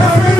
Amen.